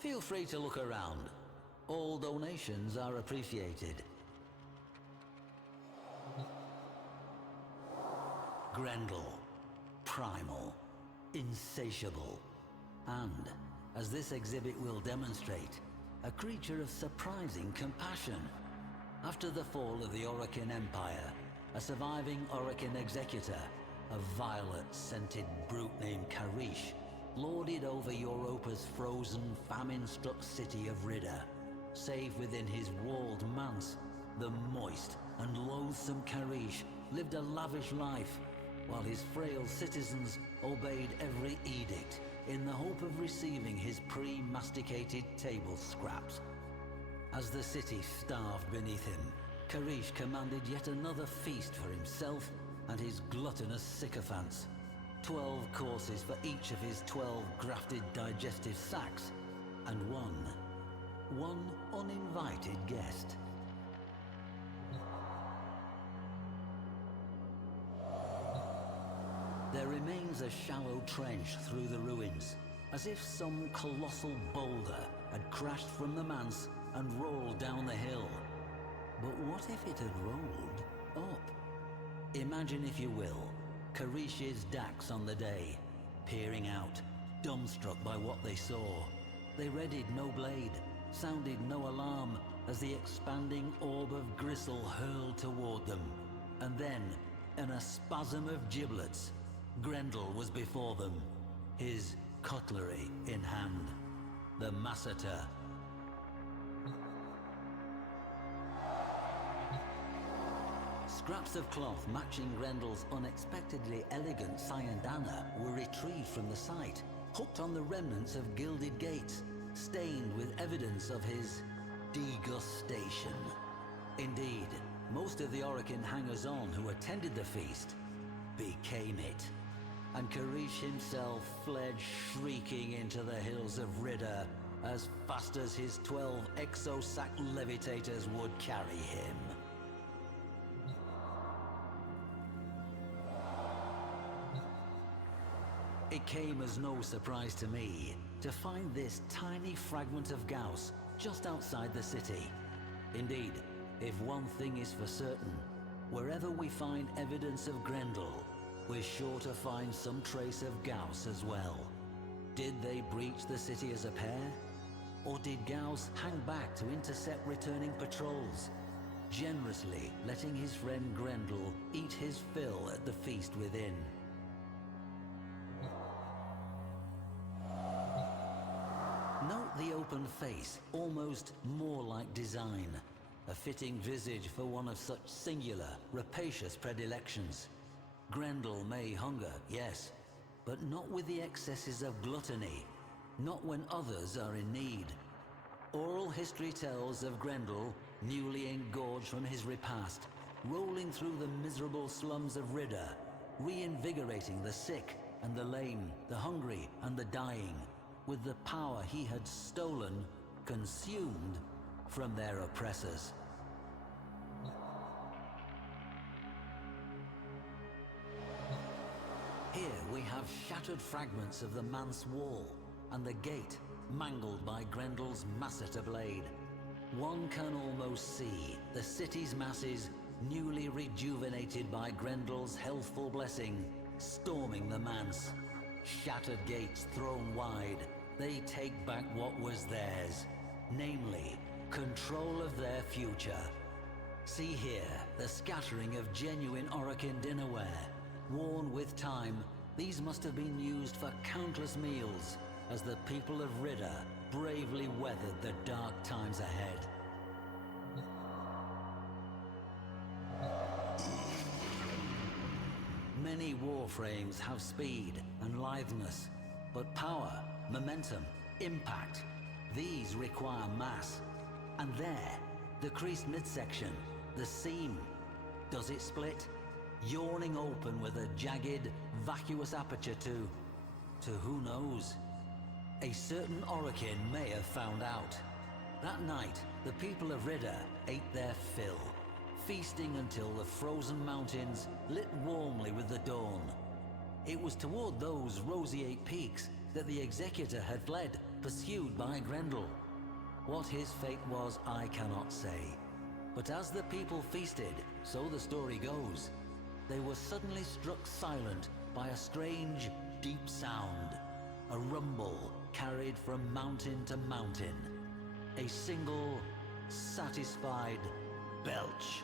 Feel free to look around. All donations are appreciated. Grendal. Primal. Insatiable. And, as this exhibit will demonstrate, a creature of surprising compassion. After the fall of the Orokin Empire, a surviving Orokin executor, a violet-scented brute named Karish, lorded over Europa's frozen, famine-struck city of Ridda. Save within his walled manse, the moist and loathsome Karish lived a lavish life, while his frail citizens obeyed every edict in the hope of receiving his pre-masticated table scraps. As the city starved beneath him, Karish commanded yet another feast for himself and his gluttonous sycophants. 12 courses for each of his 12 grafted digestive sacs, and one uninvited guest. There remains a shallow trench through the ruins, as if some colossal boulder had crashed from the manse and rolled down the hill. But what if it had rolled up? Imagine, if you will, Karish's Dax on the day, peering out, dumbstruck by what they saw. They readied no blade, sounded no alarm, as the expanding orb of gristle hurled toward them. And then, in a spasm of giblets, Grendal was before them, his cutlery in hand. The masseter. Scraps of cloth matching Grendal's unexpectedly elegant sayandana were retrieved from the site, hooked on the remnants of gilded gates, stained with evidence of his degustation. Indeed, most of the Orokin hangers-on who attended the feast became it, and Karish himself fled shrieking into the hills of Ridda as fast as his 12 exosac levitators would carry him. It came as no surprise to me to find this tiny fragment of Gauss just outside the city. Indeed, if one thing is for certain, wherever we find evidence of Grendal, we're sure to find some trace of Gauss as well. Did they breach the city as a pair? Or did Gauss hang back to intercept returning patrols, generously letting his friend Grendal eat his fill at the feast within? Note the open face, almost more like design. A fitting visage for one of such singular, rapacious predilections. Grendal may hunger, yes, but not with the excesses of gluttony, not when others are in need. Oral history tells of Grendal, newly engorged from his repast, rolling through the miserable slums of Ridda, reinvigorating the sick and the lame, the hungry and the dying, with the power he had stolen, consumed, from their oppressors. Here we have shattered fragments of the manse wall, and the gate, mangled by Grendal's masseter blade. One can almost see the city's masses, newly rejuvenated by Grendal's healthful blessing, storming the manse. Shattered gates thrown wide, they take back what was theirs, namely, control of their future. See here the scattering of genuine Orokin dinnerware. Worn with time, these must have been used for countless meals as the people of Ridda bravely weathered the dark times ahead. Many Warframes have speed and litheness, but power, momentum, impact, these require mass. And there, the creased midsection, the seam, does it split? Yawning open with a jagged, vacuous aperture to who knows? A certain Orokin may have found out. That night, the people of Ridda ate their fill, feasting until the frozen mountains lit warmly with the dawn. It was toward those roseate peaks that the Executor had fled, pursued by Grendal. What his fate was, I cannot say. But as the people feasted, so the story goes, they were suddenly struck silent by a strange, deep sound. A rumble carried from mountain to mountain. A single, satisfied belch.